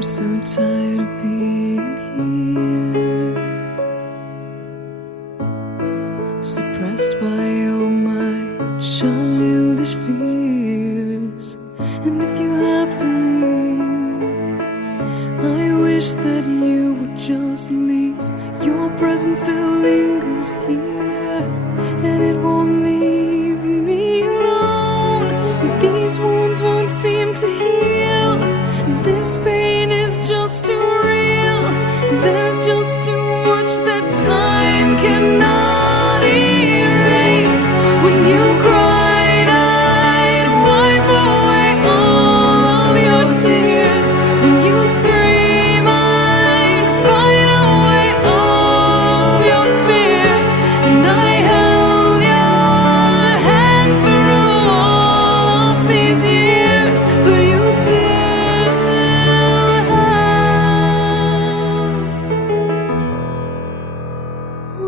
I'm so tired of being here, suppressed by all my childish fears. And if you have to leave, I wish that you would just leave. Your presence still lingers here, and it won't